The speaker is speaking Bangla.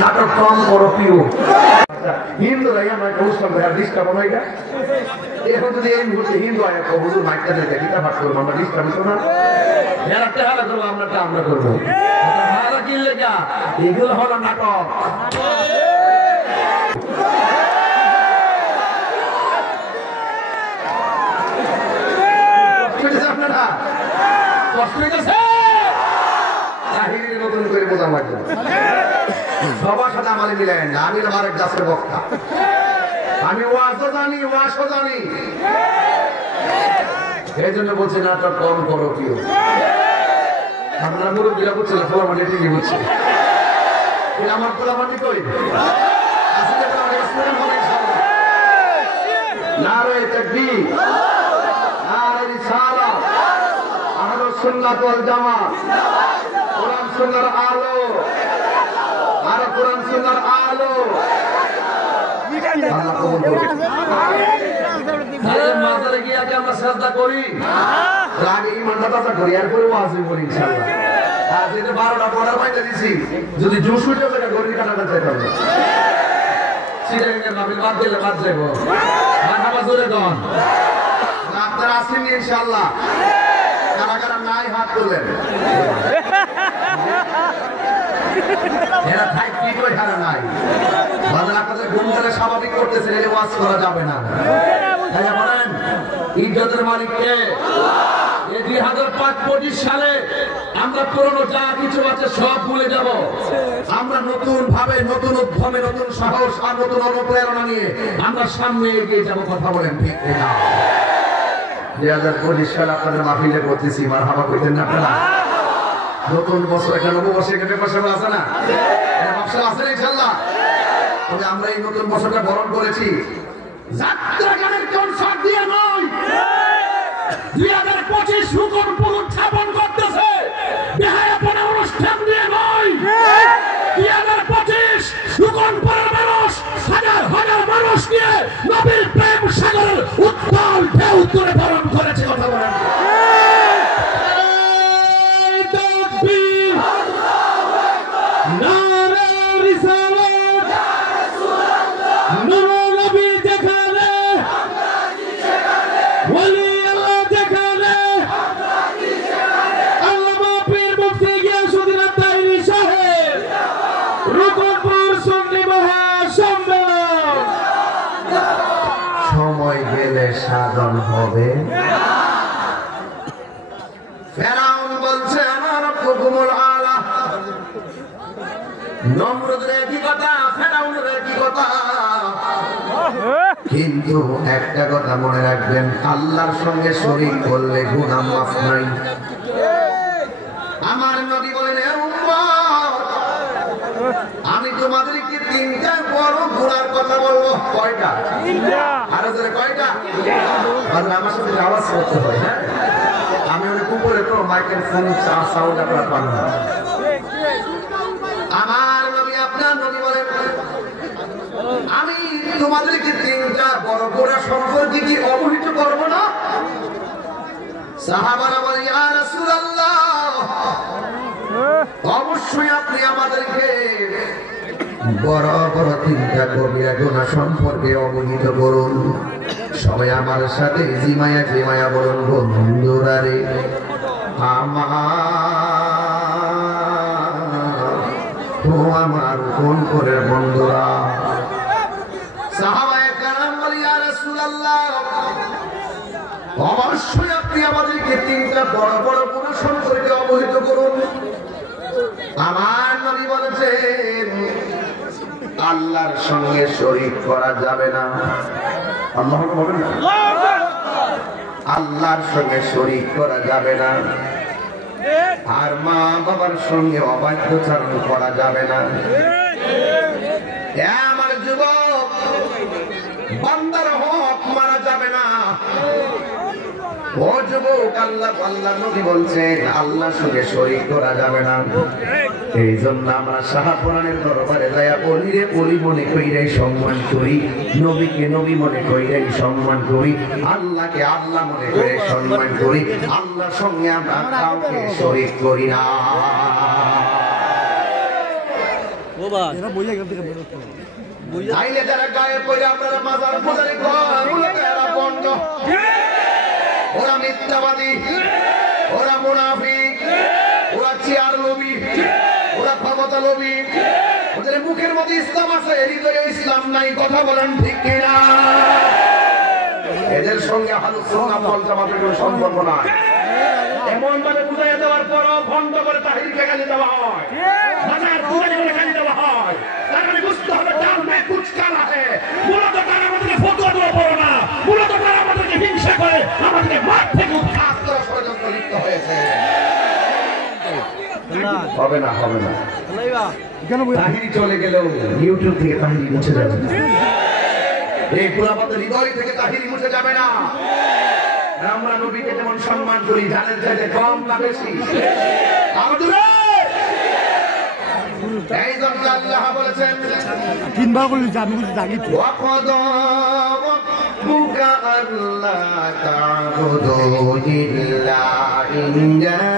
নাটক কম করো প্রিয় হিন্দু রাই আমার অনুষ্ঠান ভাই ডিস্টার্ব হয় না এখন যদি এই মুহূর্তে হিন্দু আয় হুজুর মাইকটা দেখে কিতা পাঠ করবো আমরা ডিস্টার্ব হতো না এরা টেহারা করবো আমরা করবো ভাড়া কিনলে যা এগুলো হলো নাটক আপনারা কষ্ট হয়েছে নতুন করে বোঝা লাগবে সবার সাথে আমার মিলাই না আমি আমার এক গাছের বক্তা আমি ওয়াজও জানি ওয়াজও জানি এই জন্য বলছি নাটক কম করো কেউ আপনারা মুরব্বীরা বুঝছিল ফোলামাটি ঠিকই বুঝছে আমার ফোলামাটি কই নারে তাকবীর নারে রিসালাত আহলুস সুন্নাত ওয়াল জামাত কোরআন সুন্নাহর আলো আর কোরআন সুন্নাহর আলো আল্লাহ কবুল করুন তাহলে মাজারে গিয়ে আগে আমরা সাজদা করি আগে ঈমানটা তাজা করি এরপরে ওয়াজ করি ইনশাআল্লাহ আজ এই 12টা পড়ার বাইরে দিছি যদি জুস উঠে যায় গড়ি কাটাটা চাইতে হবে সিরাইনের নবীর বাদ দিলে বাদ যাইব মারহাবা জোরে কোন আপনারা আসেন ইনশাআল্লাহ কারা কারা নাই হাত তুললেন এরা থাই কি করে হারা নাই বাজার আপনাদের গুণটাকে স্বাভাবিক করতেছেন এই ওয়াজ করা যাবে না তাই বলেন ইজ্জতের মালিক কে এই 2025 সালে আমরা পুরনো যা কিছু আছে সব ভুলে যাব আমরা নতুন ভাবে নতুন উদ্যমে নতুন সাহস আর নতুন অনুপ্রেরণা নিয়ে আমরা সামনে এগিয়ে যাব কথা বলেন ঠিক না 2025 সালে আপনাদের মাহফিলে করতেছি মারহাবা কইতেন না আপনারা নতুন বছর একটা নববর্ষের একটা পাশে আছে না ব্যবসা আছে ইনশাআল্লাহ তবে আমরা এই নতুন বছরটা বরণ করেছি যাত্রা গানের কনসার্ট দিয়ে নয় 2025 নতুন পুনরুত্থাপন করতেছে বেহায়াপনা অনুষ্ঠান দিয়ে নয় 2025 নতুন মানুষ হাজার হাজার মানুষ নিয়ে নবীর প্রেম সাগরের উত্তাল ঢেউ তুলে বরণ করেছে কথা বলেন সময় গেলে সাধন হবে ফেরাউন বলছে আমার হুকুমুল আলা নমরুদের একই কথা ফেরাউনের একই কথা কিন্তু একটা কথা মনে রাখবেন আল্লাহর সঙ্গে শরীক করলে গুনাহ মাফ নাই আমার নবী বলেন হে উম্মত আমি তোমাদেরকে তিনটা বড় গুনার কথা বলবো কয়টা আরো জোরে কয়টা মানে আমার সাথে আওয়াজ করতে হয় হ্যাঁ আমি অনেক উপরে তো মাইকের ফোন সাউন্ড আপনারা পান না আমার নবী আপনার নবী বলেন আমি তোমাদেরকে তিনটা বড় গুনাহ সম্পর্কে কি অবহিত করব না সাহাবারা বলে ইয়া রাসূলুল্লাহ অবশ্যই আপনি আমাদেরকে বড় বড় তিনটা কবিরা গুনাহ সম্পর্কে অবহিত করুন সবাই আমার সাথে জিমায়া জিমায়া বলুন বন্ধুরা রে আমার কোন করে বন্ধুরা সাহাবায়ে কেরাম বলে ইয়া রাসূলুল্লাহ অবশ্যই আপনি আমাদেরকে তিনটা বড় বড় গুনাহ সম্পর্কে অবহিত করুন আমার নবী বলেছেন আল্লাহর সঙ্গে শরীক করা যাবে না আল্লাহ বলেন না আল্লাহর সঙ্গে শরীক করা যাবে না আর মা বাবার সঙ্গে অবাধ্যচারণ করা যাবে না আমার যুবক বান্দার হক মারা যাবে না ও যুবক আল্লাহ নবী বলছেন আল্লাহর সঙ্গে শরীক করা যাবে না এই জন্য আমরা শাহপুরানের দরবারে যাইয়া অলিরে অলি মনে কইরাই সম্মান করি নবীকে নবী মনে কইরাই সম্মান করি আল্লাহকে আল্লাহ মনে করে সম্মান করি আল্লাহর সঙ্গে আমরা কাউকে শরীক করি না আইলে যারা গায়ে পড়ে আপনারা মাজার পূজারি ঘরগুলোতে এরা বন্ধ, ওরা মিথ্যাবাদী, ওরা মুনাফিক, ওরা চেয়ার লোভী, ওরা ক্ষমতা লোভী, ওদের মুখের মধ্যে ইসলাম আছে, হৃদয়ে ইসলাম নাই। কথা বলেন ঠিক কিনা? এদের সঙ্গে আহলুস সুন্নাহ ওয়াল জামাতের কোনো সম্পর্ক নাই। এমন ভাবে বুঝাই দেওয়ার পরও বন্ধ করে তাহরিকে গালি দেওয়া হয়, মাজার পূজারি করে গালি দেওয়া হয়। তার মানে বুঝতে হবে ডাল মে কুছ কালা হে। মূলত তারা আমাদেরকে ফতোয়া দেওয়া পড়ো না, মূলত তারা আমাদেরকে হিংসা করে আমাদেরকে মাঠ থেকে উৎখাত করার ষড়যন্ত্র লিপ্ত হয়েছে। হবে না, হবে না। তাহিরি চলে গেলেও ইউটিউব থেকে তাহিরি মুছে যাবে, এই পুরাপাতের হৃদয় থেকে তাহিরি মুছে যাবে না। আমরা নবীকে যেমন সম্মান করি, জানেন চাইতে কম না বেশি? এই জন্য আল্লাহ বলেছেন, তিনবার বলি যে আমি কিছু জানি তো। ওয়াকাদা রাব্বুকা আল্লা তা'বুদু ইল্লা ইয়্যাহু